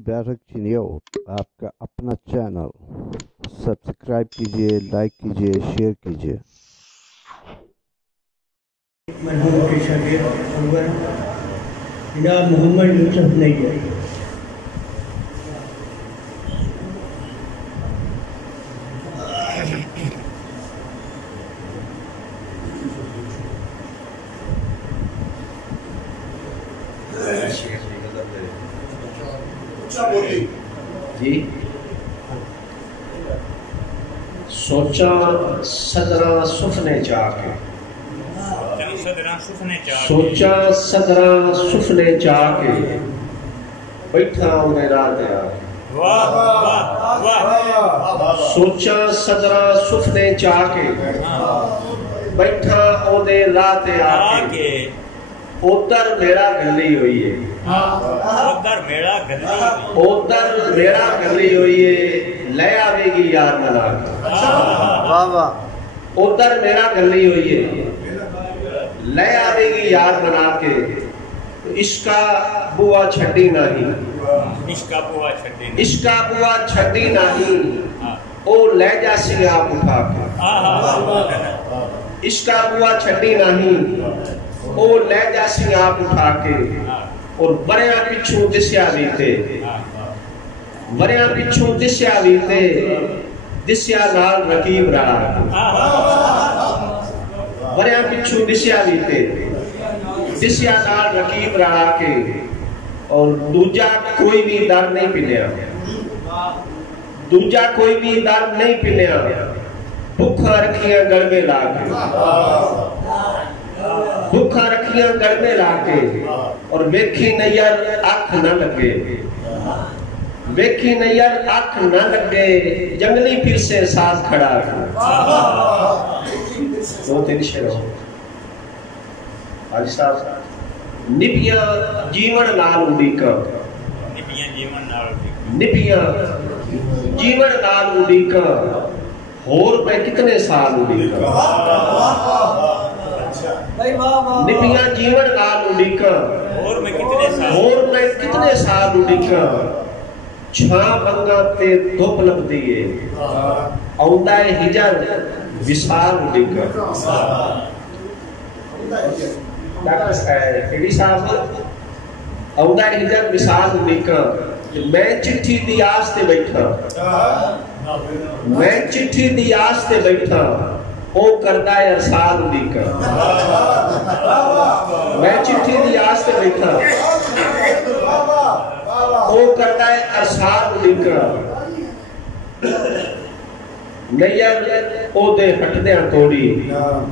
बैठक चिनियो आपका अपना चैनल। सब्सक्राइब कीजिए, लाइक कीजिए, शेयर कीजिए। मरहूम के शागिर्द जनाब मोहम्मद यूसुफ नैयर। जी सोचा सदरा सुफने जाके, सोचा सदरा सुफने जाके बैठा उन्हें रात आके। सोचा सदरा सुफने जाके बैठा उन्हें रात आके। उधर मेरा गली हुई है, उधर मेरा गली हुई है, ले आवेगी यार मना के। उधर मेरा गली हुई है, ले आवेगी यार मना के। इसका बुआ छड़ी नहीं, इसका बुआ छड़ी नहीं, ओ ले जासी आप उठा के। इसका बुआ छड़ी नहीं, ओ ले जासी आप उठा के। और बरिया पिछू दिस्या भी थे, बरिया पिछू दिस्या भी थे, दिस्या नाल रकीब रहा। बरिया पिछू दिस्या भी थे, दिस्या नाल रकीब रहा के। और दूजा कोई भी दर नहीं पिलिया, दूजा कोई भी दर नहीं पिलिया। भुखा रखियां गड़बे ला के, भुखा रखियां गड़बे ला के। और वेखी नैयर अख न लगे, वेखी नैयर अख न लगे। जंगली फिर से साथ खड़ा दो तीन शेर हाजी साहब। निपियां जीवन नाल उड़ीका, निपियां जीवन नाल उड़ीका। होर पे कितने साल उड़ीका, निपियां जीवन नाल उड़ीका। होर मैं कितने साल उड़ीका। छा बंगा ते धुप लपदी है, औंदा है हिजर विसाल उड़ीका। डॉक्टर केडी साहब, औंदा है हिजर विसाल उड़ीका। मैं चिट्ठी दी आस ते बैठा, मैं चिट्ठी दी आस ते बैठा। ओ करदा है अरसाल उड़ीका, मैं चिट्ठी दी आस ते बैठा। ओ करदा है अरसाल उड़ीका। नैयर ओदे हटदियां तोड़ी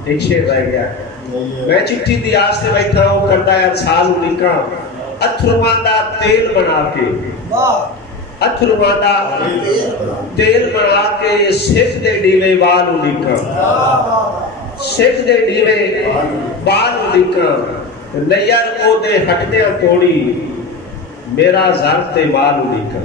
एक शेर रह गया। मैं चिट्ठी दी आस ते बैठा, ओ करदा है अरसाल उड़ीका। अथरुआं दा तेल बना के, अथरुआं दा तेल बना के। सिख दे डीवे बाल उड़ीका, सिख दे डीवे बाल उड़ीका। नैयर ओदे हटदियां तोड़ी, मेरा ज़र ते माल उड़ीका।